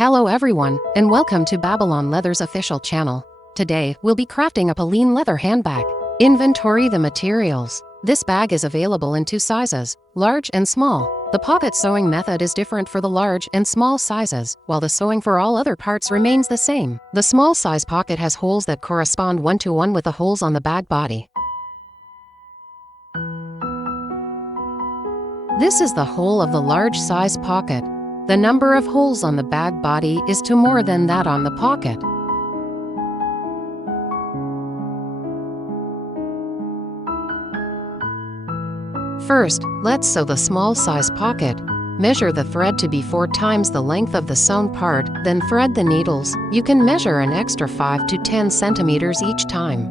Hello everyone, and welcome to Babylon Leather's official channel. Today, we'll be crafting a Polene leather handbag. Inventory the materials. This bag is available in two sizes, large and small. The pocket sewing method is different for the large and small sizes, while the sewing for all other parts remains the same. The small size pocket has holes that correspond one-to-one with the holes on the bag body. This is the hole of the large size pocket. The number of holes on the bag body is 2 more than that on the pocket. First, let's sew the small size pocket. Measure the thread to be 4 times the length of the sewn part, then thread the needles. You can measure an extra 5 to 10 centimeters each time.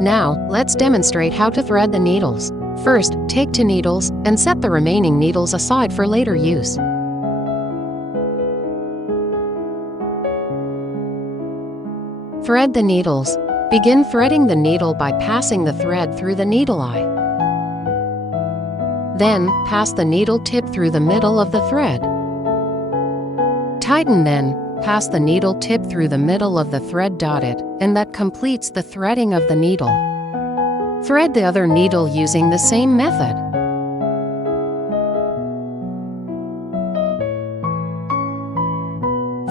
Now, let's demonstrate how to thread the needles. First, take 2 needles and set the remaining needles aside for later use. Thread the needles. Begin threading the needle by passing the thread through the needle eye. Then, pass the needle tip through the middle of the thread. Tighten, then pass the needle tip through the middle of the thread dotted, and that completes the threading of the needle. Thread the other needle using the same method.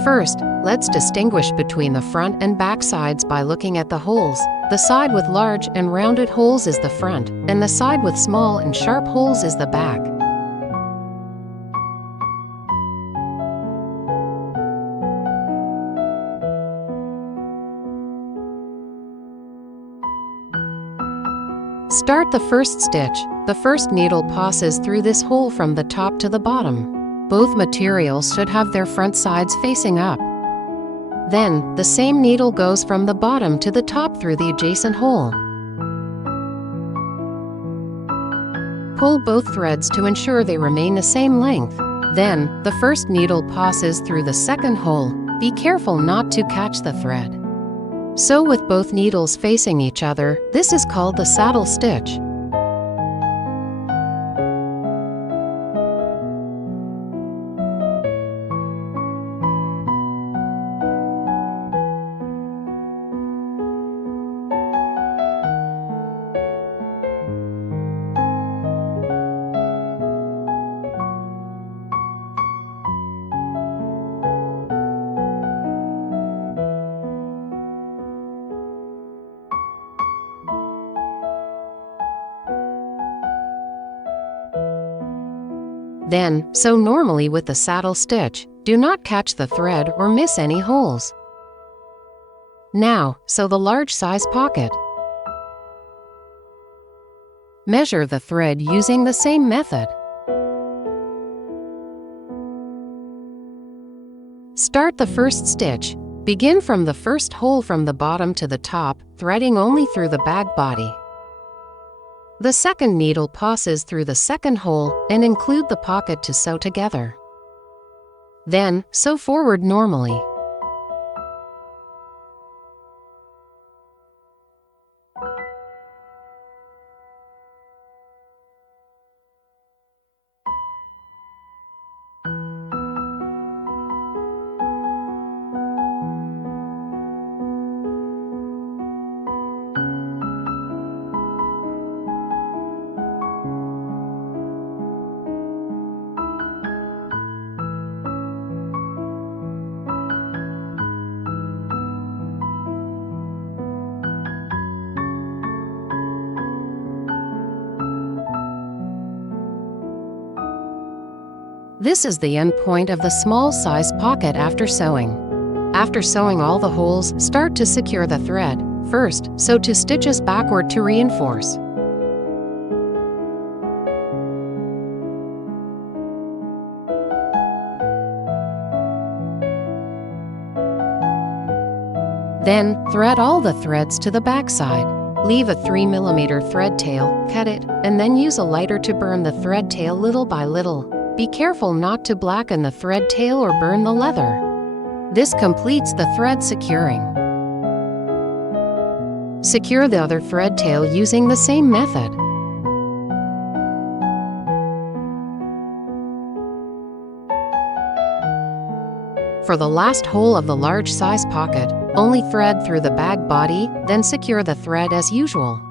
First, let's distinguish between the front and back sides by looking at the holes. The side with large and rounded holes is the front, and the side with small and sharp holes is the back. Start the first stitch. The first needle passes through this hole from the top to the bottom. Both materials should have their front sides facing up. Then, the same needle goes from the bottom to the top through the adjacent hole. Pull both threads to ensure they remain the same length. Then, the first needle passes through the second hole. Be careful not to catch the thread. Sew with both needles facing each other. This is called the saddle stitch. Then, sew normally with the saddle stitch. Do not catch the thread or miss any holes. Now, sew the large size pocket. Measure the thread using the same method. Start the first stitch. Begin from the first hole from the bottom to the top, threading only through the bag body. The second needle passes through the second hole and include the pocket to sew together. Then, sew forward normally. This is the end point of the small size pocket after sewing. After sewing all the holes, start to secure the thread. First, sew 2 stitches backward to reinforce. Then, thread all the threads to the back side. Leave a 3 mm thread tail, cut it, and then use a lighter to burn the thread tail little by little. Be careful not to blacken the thread tail or burn the leather. This completes the thread securing. Secure the other thread tail using the same method. For the last hole of the large size pocket, only thread through the bag body, then secure the thread as usual.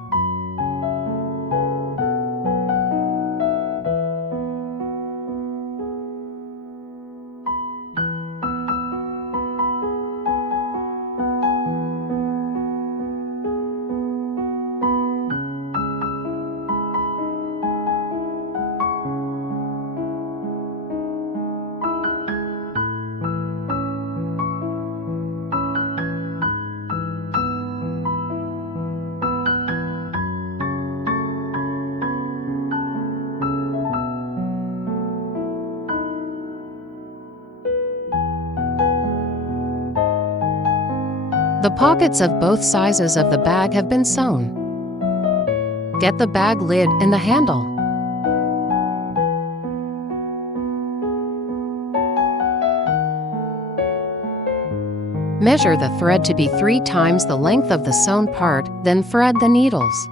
The pockets of both sizes of the bag have been sewn. Get the bag lid and the handle. Measure the thread to be 3 times the length of the sewn part, then thread the needles.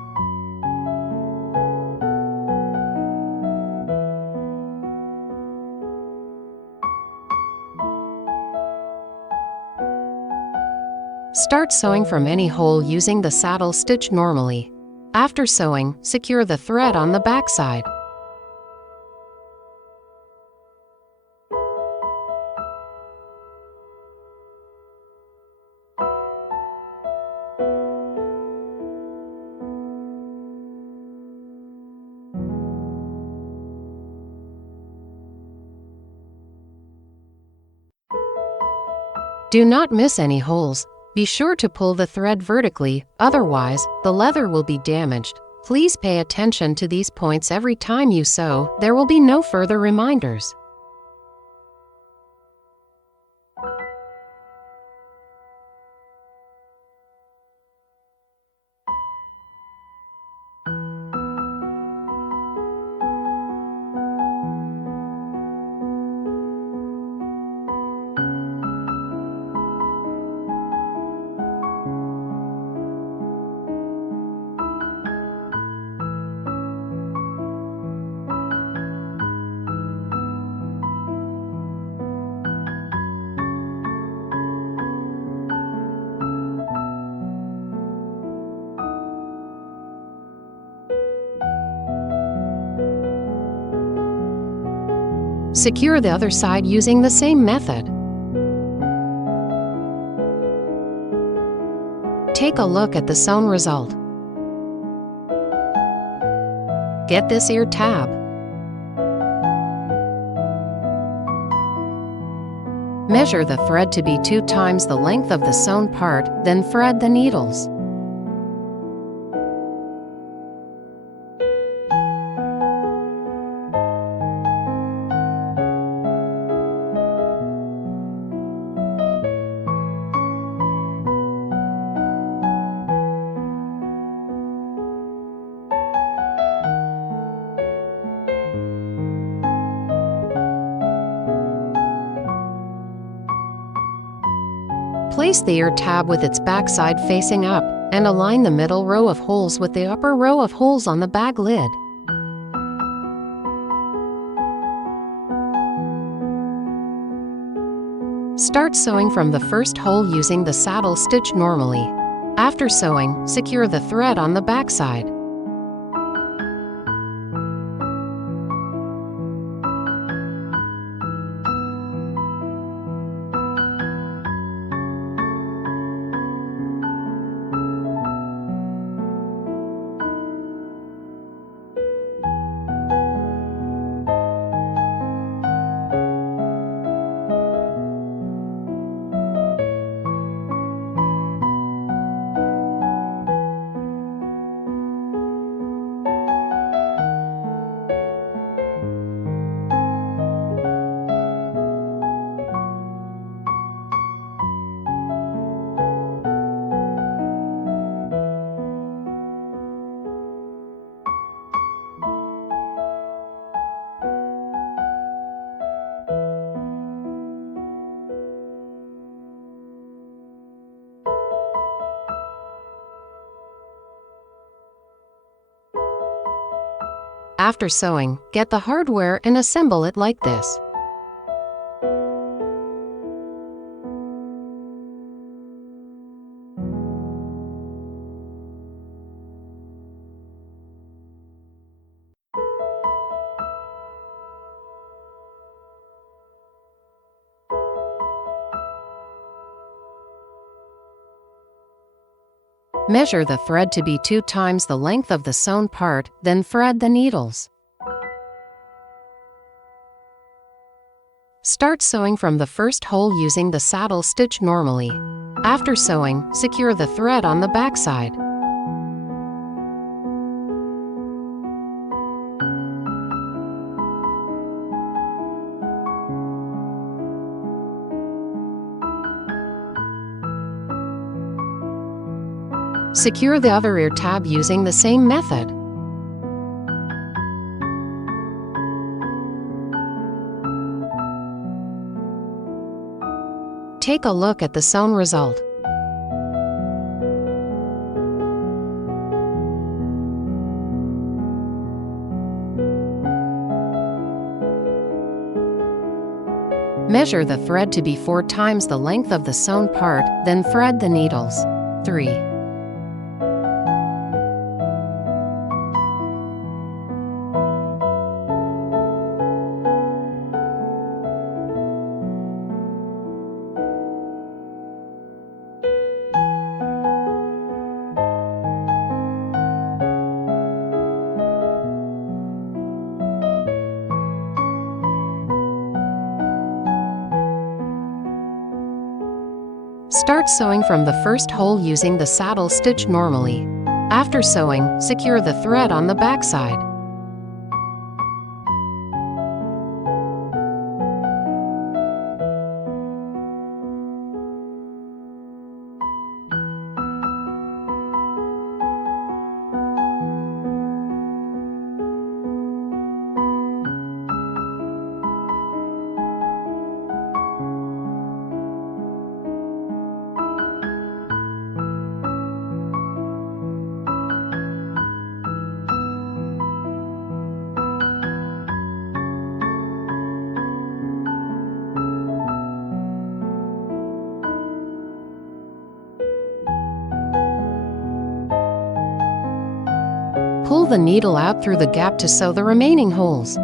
Start sewing from any hole using the saddle stitch normally. After sewing, secure the thread on the back side. Do not miss any holes. Be sure to pull the thread vertically, otherwise, the leather will be damaged. Please pay attention to these points every time you sew. There will be no further reminders. Secure the other side using the same method. Take a look at the sewn result. Get this ear tab. Measure the thread to be 2 times the length of the sewn part, then thread the needles. Place the ear tab with its backside facing up, and align the middle row of holes with the upper row of holes on the bag lid. Start sewing from the first hole using the saddle stitch normally. After sewing, secure the thread on the backside. After sewing, get the hardware and assemble it like this. Measure the thread to be 2 times the length of the sewn part, then thread the needles. Start sewing from the first hole using the saddle stitch normally. After sewing, secure the thread on the back side. Secure the other ear tab using the same method. Take a look at the sewn result. Measure the thread to be 4 times the length of the sewn part, then thread the needles. 3. Start sewing from the first hole using the saddle stitch normally. After sewing, secure the thread on the back side. Pull the needle out through the gap to sew the remaining holes.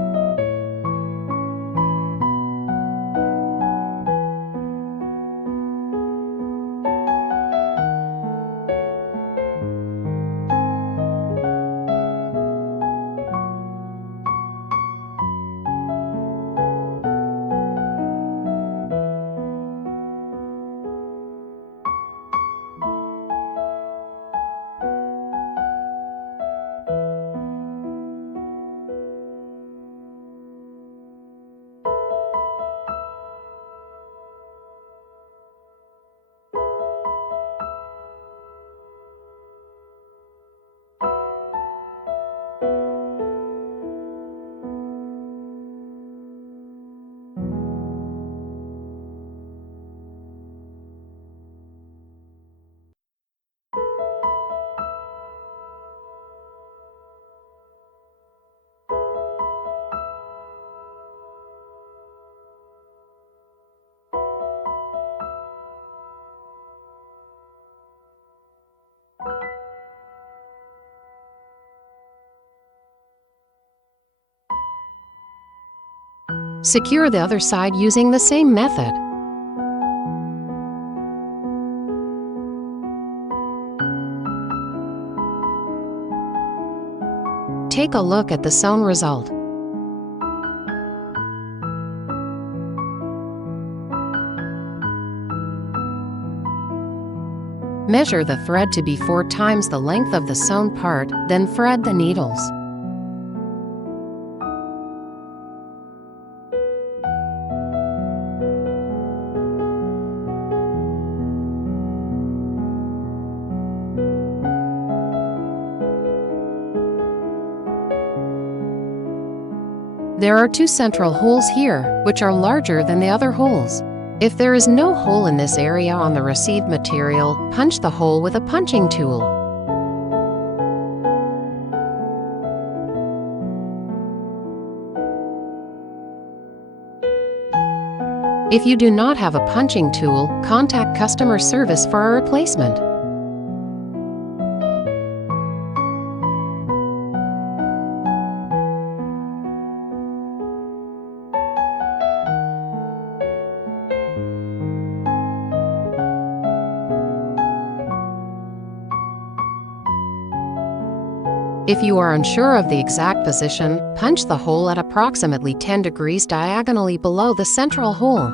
Secure the other side using the same method. Take a look at the sewn result. Measure the thread to be 4 times the length of the sewn part, then thread the needles. There are 2 central holes here, which are larger than the other holes. If there is no hole in this area on the received material, punch the hole with a punching tool. If you do not have a punching tool, contact customer service for a replacement. If you are unsure of the exact position, punch the hole at approximately 10 degrees diagonally below the central hole.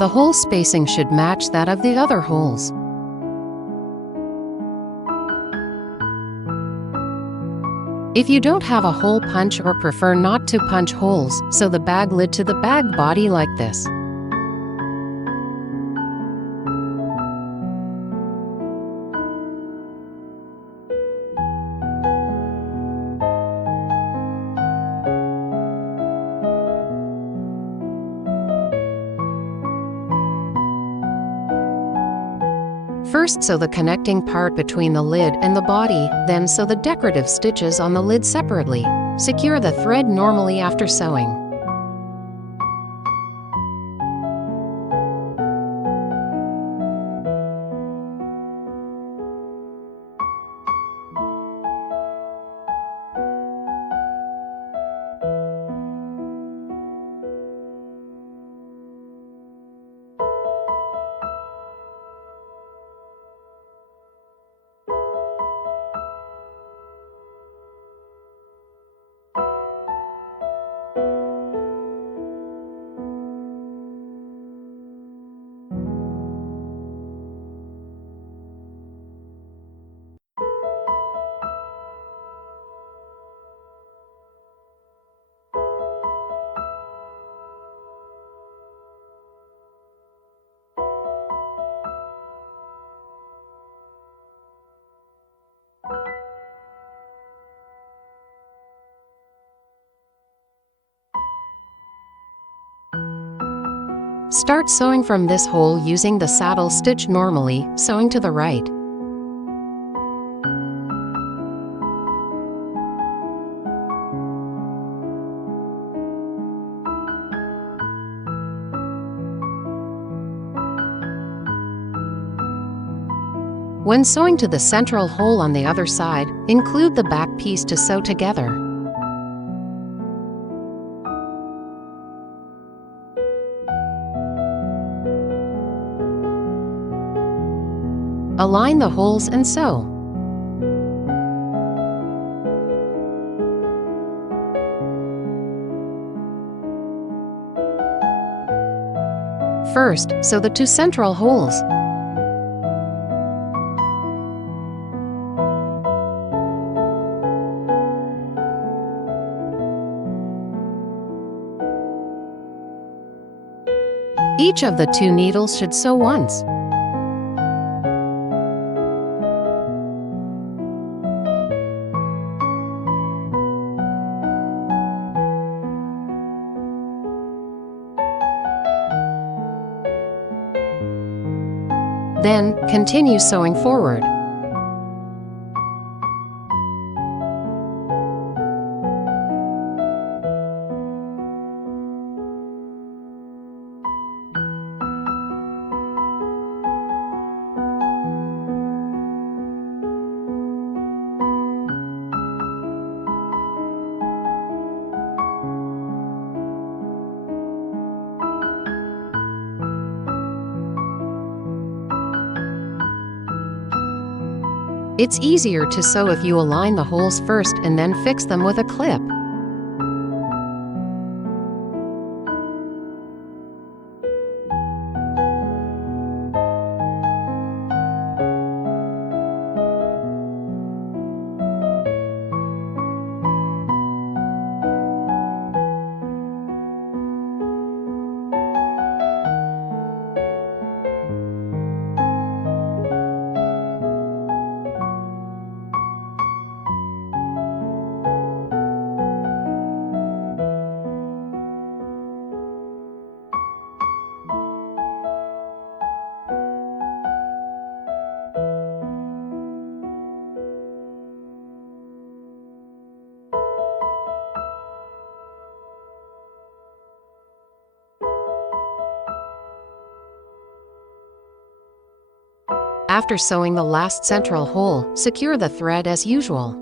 The hole spacing should match that of the other holes. If you don't have a hole punch or prefer not to punch holes, sew the bag lid to the bag body like this. First sew the connecting part between the lid and the body, then sew the decorative stitches on the lid separately. Secure the thread normally after sewing. Start sewing from this hole using the saddle stitch normally, sewing to the right. When sewing to the central hole on the other side, include the back piece to sew together. Align the holes and sew. First, sew the two central holes. Each of the two needles should sew once. Then, continue sewing forward. It's easier to sew if you align the holes first and then fix them with a clip. After sewing the last central hole, secure the thread as usual.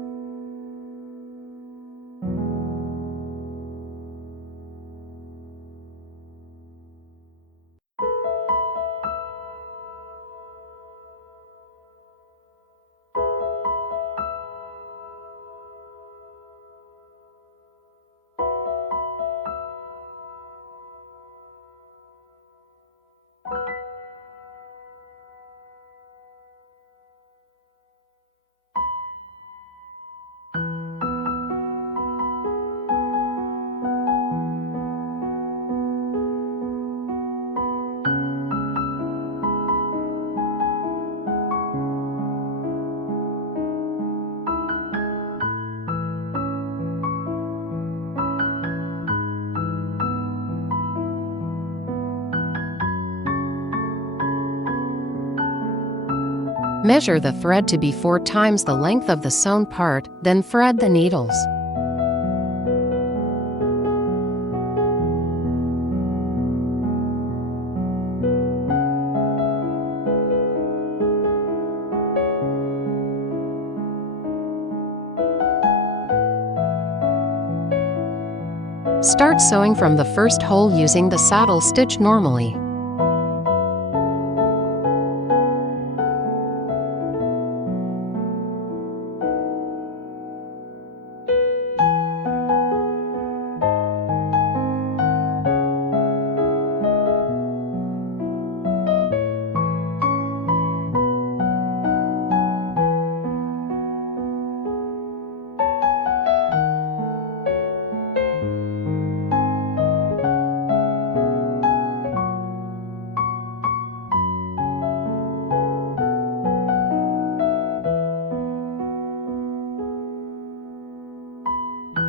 Measure the thread to be 4 times the length of the sewn part, then thread the needles. Start sewing from the first hole using the saddle stitch normally.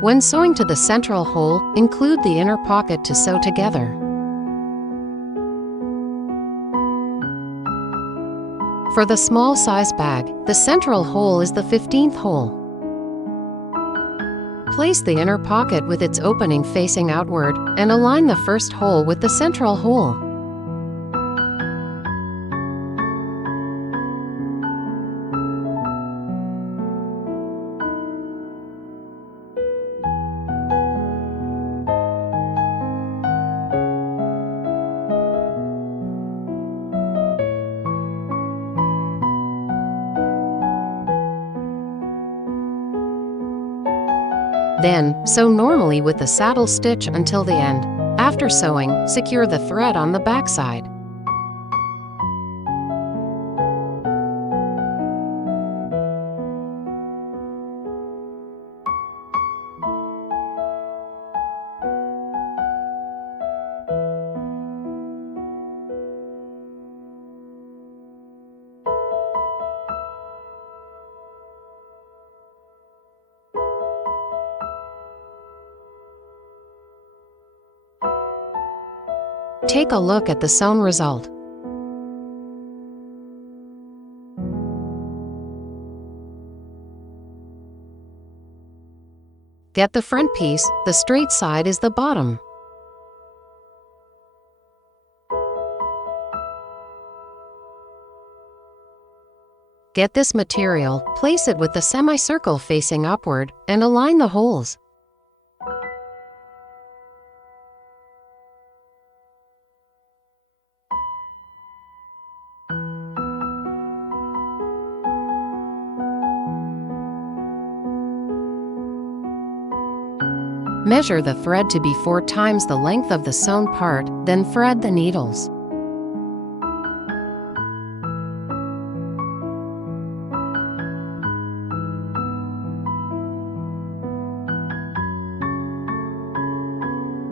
When sewing to the central hole, include the inner pocket to sew together. For the small size bag, the central hole is the 15th hole. Place the inner pocket with its opening facing outward, and align the first hole with the central hole. Then, sew normally with the saddle stitch until the end. After sewing, secure the thread on the back side. Take a look at the sewn result. Get the front piece, the straight side is the bottom. Get this material, place it with the semicircle facing upward, and align the holes. Measure the thread to be 4 times the length of the sewn part, then thread the needles.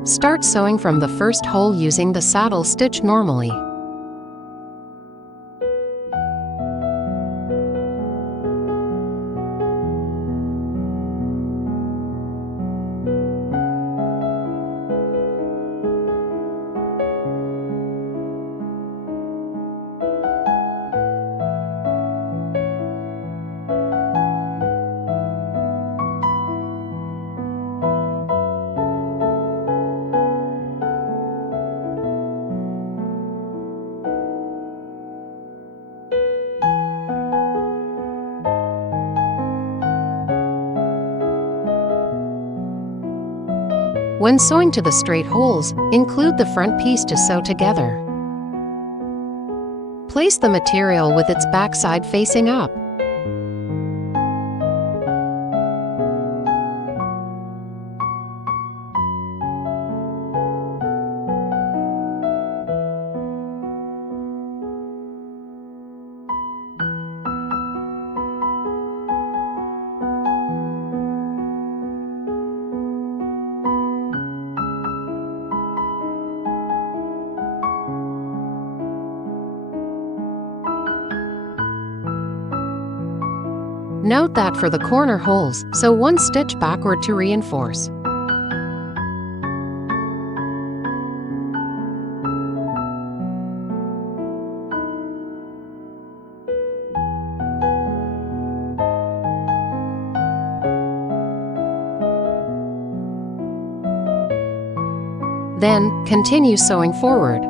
Start sewing from the first hole using the saddle stitch normally. When sewing to the straight holes, include the front piece to sew together. Place the material with its backside facing up. Note that for the corner holes, sew 1 stitch backward to reinforce. Then, continue sewing forward.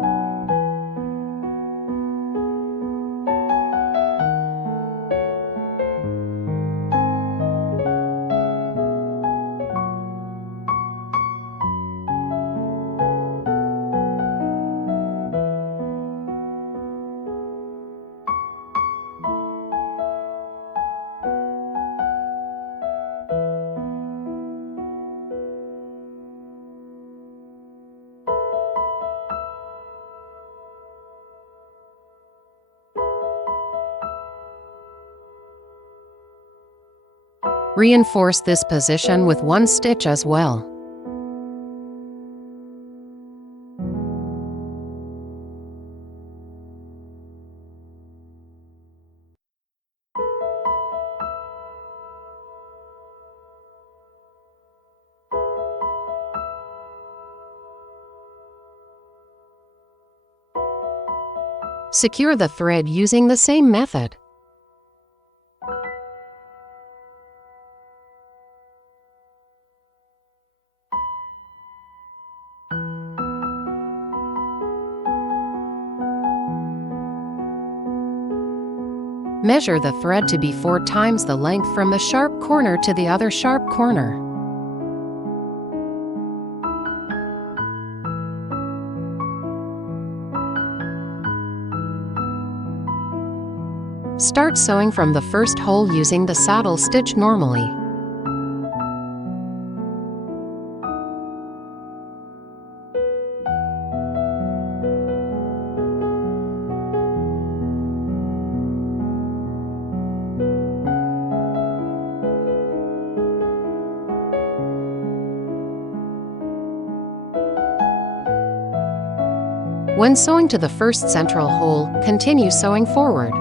Reinforce this position with one stitch as well. Secure the thread using the same method. Measure the thread to be 4 times the length from the sharp corner to the other sharp corner. Start sewing from the first hole using the saddle stitch normally. When sewing to the first central hole, continue sewing forward.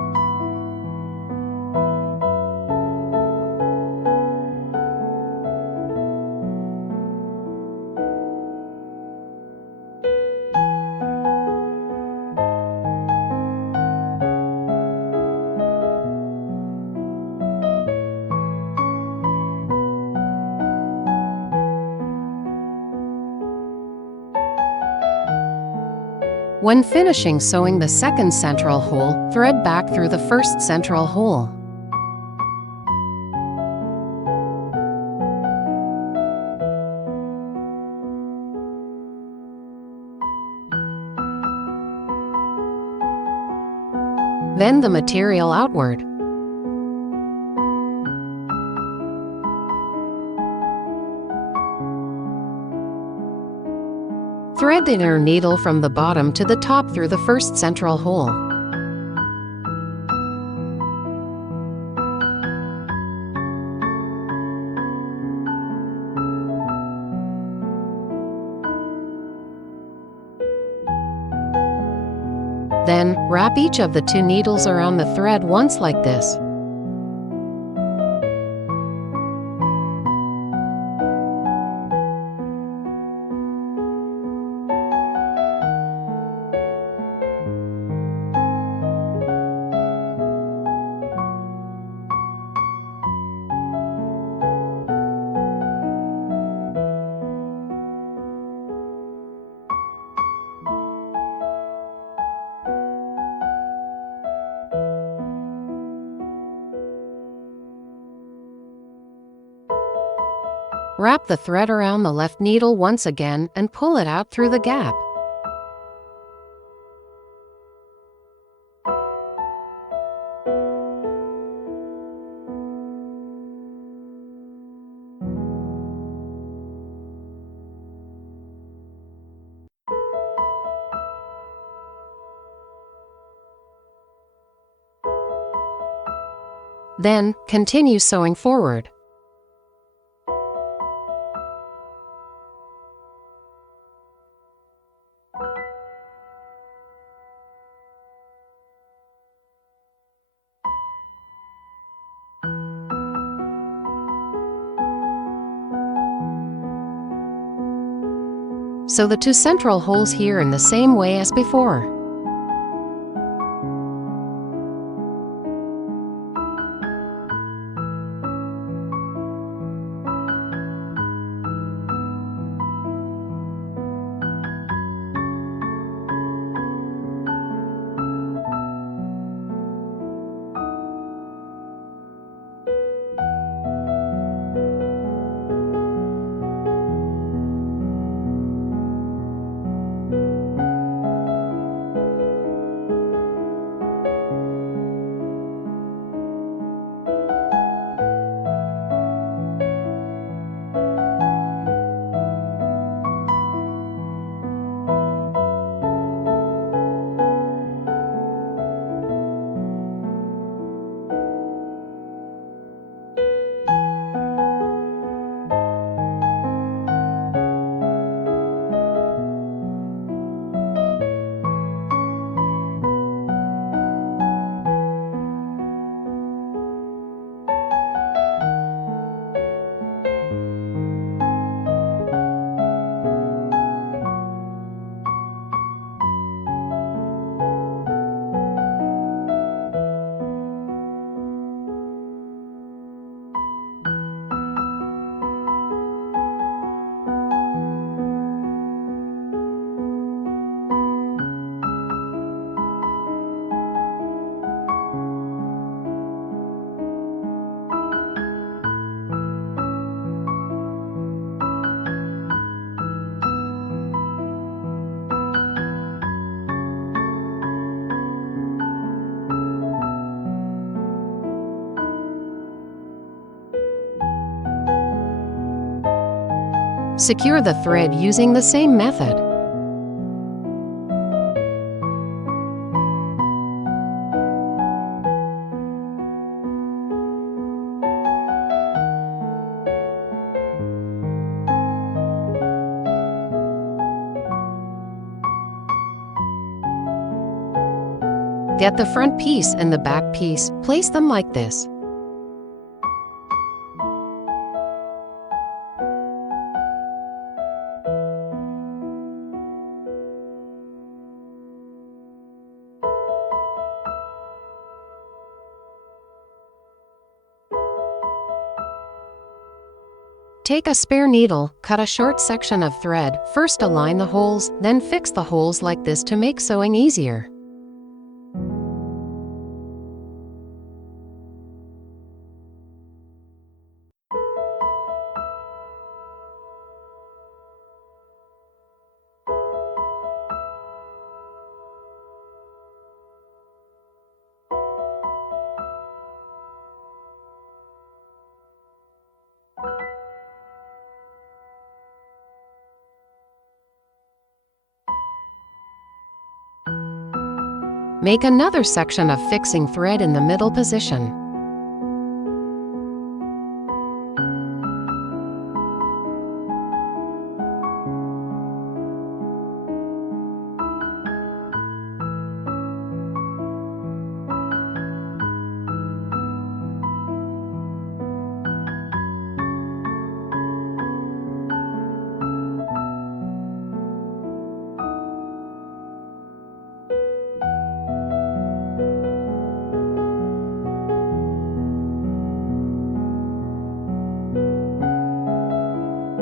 When finishing sewing the second central hole, thread back through the first central hole. Bend the material outward. Thread the inner needle from the bottom to the top through the first central hole. Then, wrap each of the 2 needles around the thread once like this. Wrap the thread around the left needle once again and pull it out through the gap. Then, continue sewing forward. Sew the 2 central holes here in the same way as before. Secure the thread using the same method. Get the front piece and the back piece, place them like this. Take a spare needle, cut a short section of thread, first align the holes, then fix the holes like this to make sewing easier. Make another section of fixing thread in the middle position.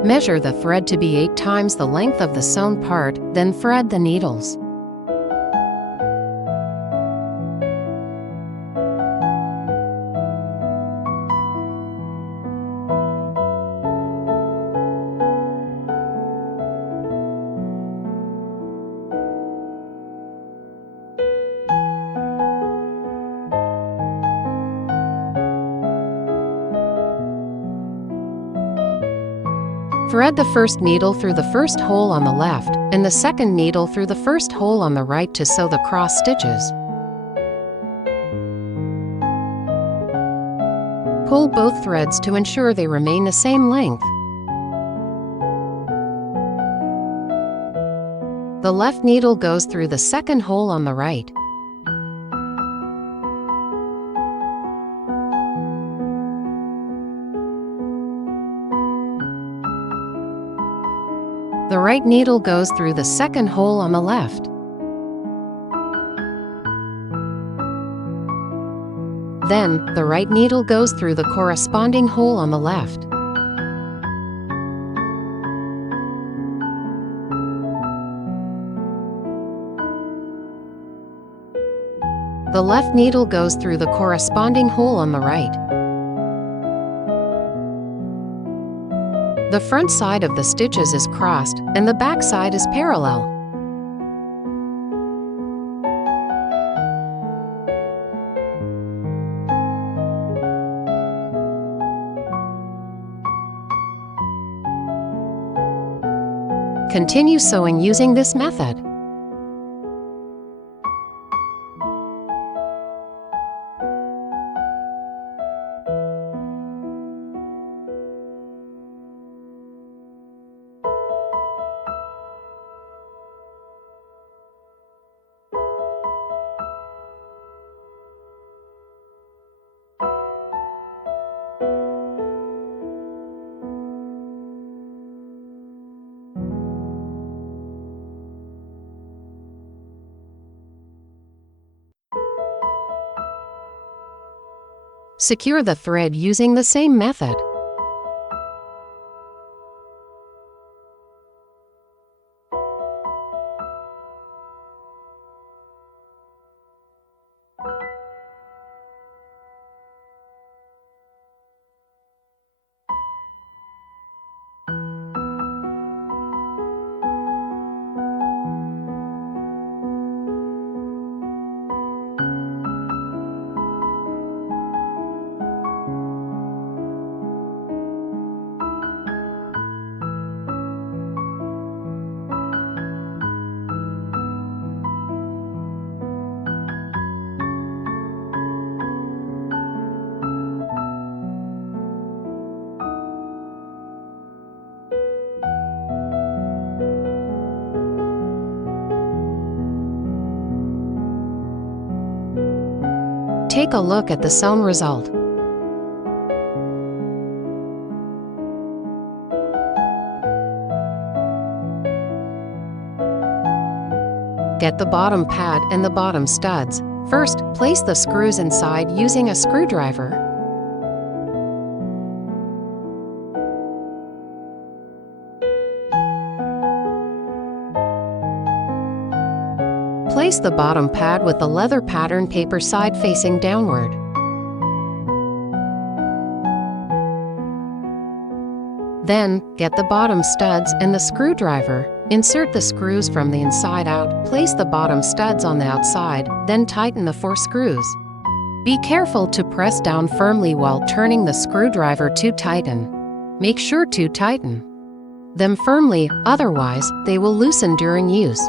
Measure the thread to be 8 times the length of the sewn part, then thread the needles. Thread the first needle through the first hole on the left, and the second needle through the first hole on the right to sew the cross stitches. Pull both threads to ensure they remain the same length. The left needle goes through the second hole on the right. The right needle goes through the second hole on the left. Then, the right needle goes through the corresponding hole on the left. The left needle goes through the corresponding hole on the right. The front side of the stitches is crossed, and the back side is parallel. Continue sewing using this method. Secure the thread using the same method. Take a look at the sewn result. Get the bottom pad and the bottom studs. First, place the screws inside using a screwdriver. Place the bottom pad with the leather pattern paper side facing downward. Then, get the bottom studs and the screwdriver. Insert the screws from the inside out. Place the bottom studs on the outside, then tighten the 4 screws. Be careful to press down firmly while turning the screwdriver to tighten. Make sure to tighten them firmly, otherwise they will loosen during use.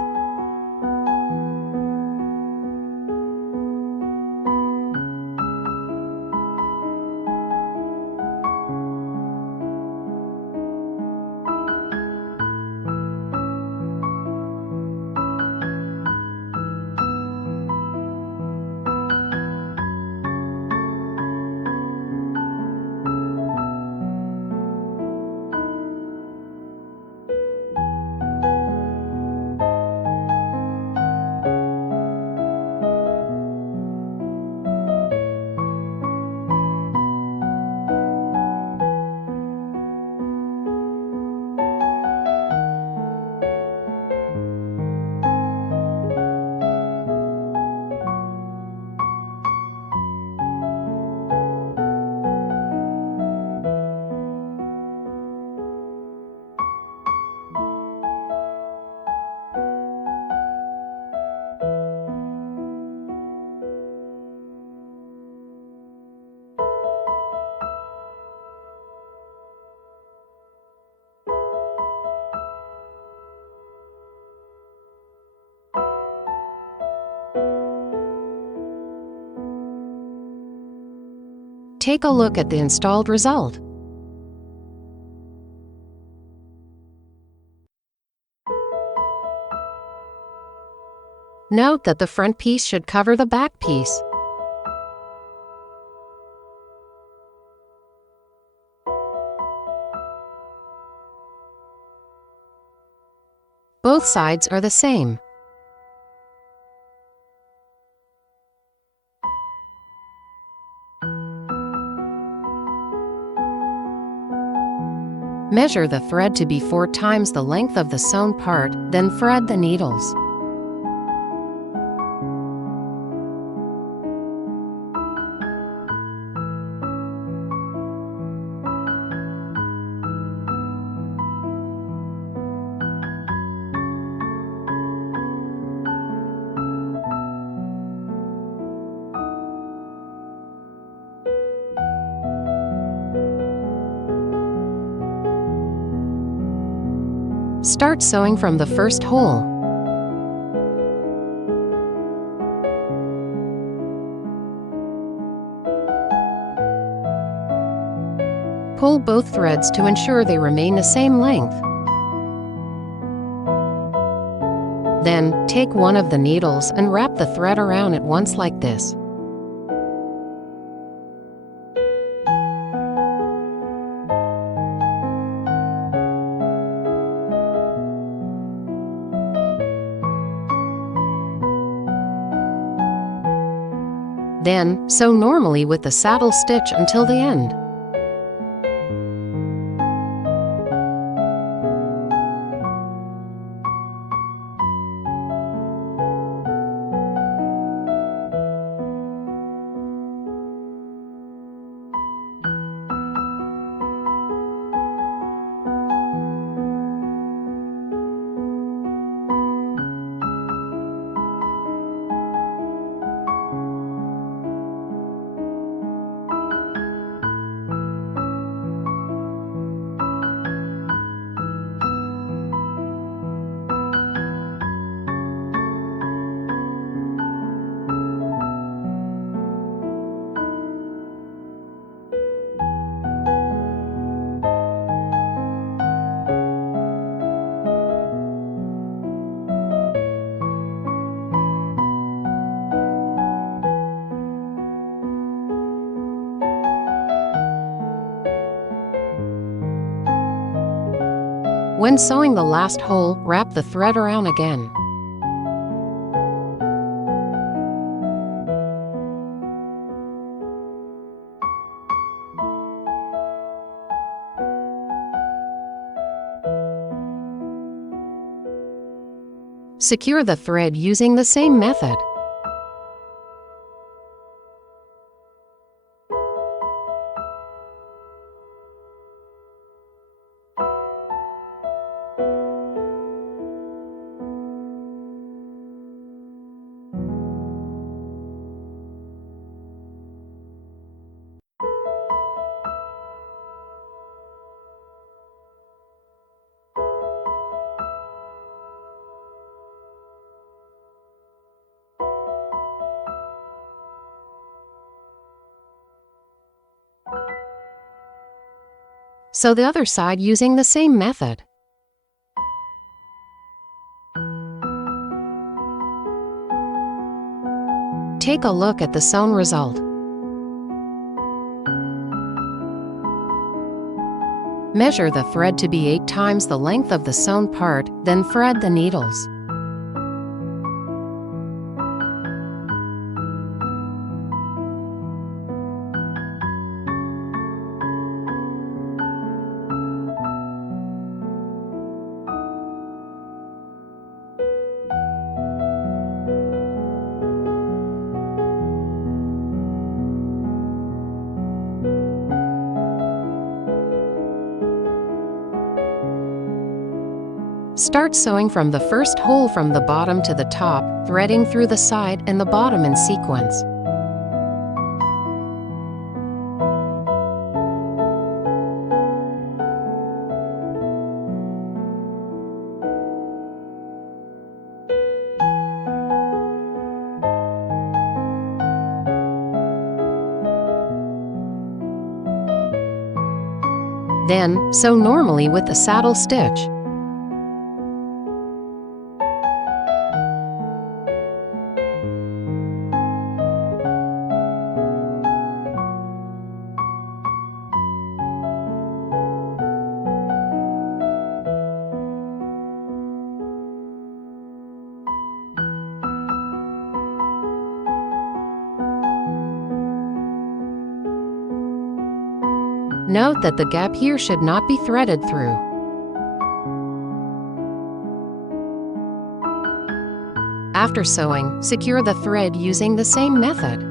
Take a look at the installed result. Note that the front piece should cover the back piece. Both sides are the same. Measure the thread to be 4 times the length of the sewn part, then thread the needles. Start sewing from the first hole. Pull both threads to ensure they remain the same length. Then, take one of the needles and wrap the thread around it once like this. Then, sew normally with the saddle stitch until the end. When sewing the last hole, wrap the thread around again. Secure the thread using the same method. Sew the other side using the same method. Take a look at the sewn result. Measure the thread to be 8 times the length of the sewn part, then thread the needles. Start sewing from the first hole from the bottom to the top, threading through the side and the bottom in sequence. Then, sew normally with the saddle stitch. Note that the gap here should not be threaded through. After sewing, secure the thread using the same method.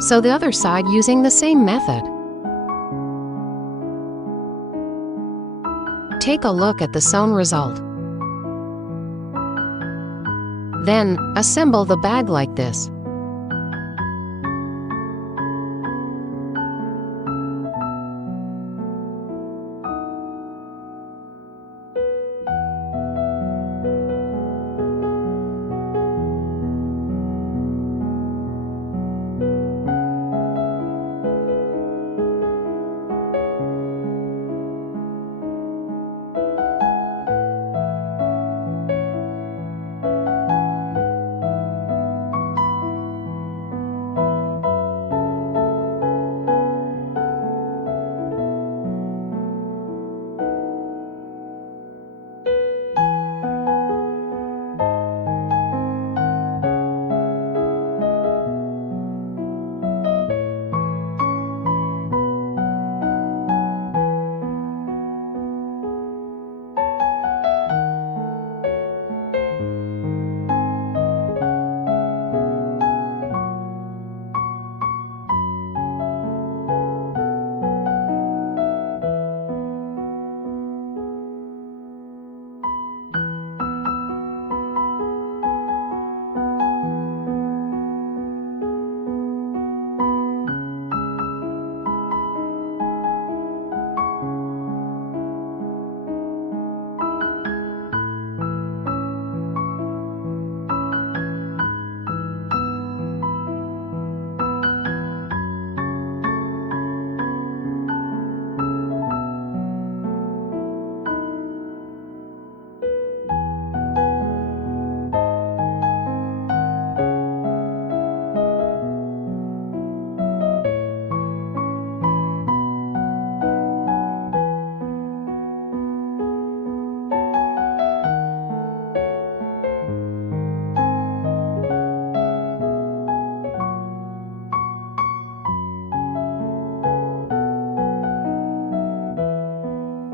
Sew the other side using the same method. Take a look at the sewn result. Then, assemble the bag like this.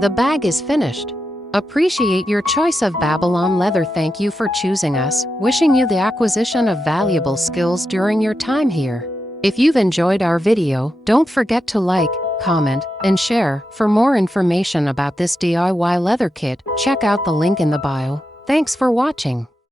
The bag is finished. Appreciate your choice of Babylon leather. Thank you for choosing us, wishing you the acquisition of valuable skills during your time here. If you've enjoyed our video, don't forget to like, comment, and share. For more information about this DIY leather kit, check out the link in the bio. Thanks for watching.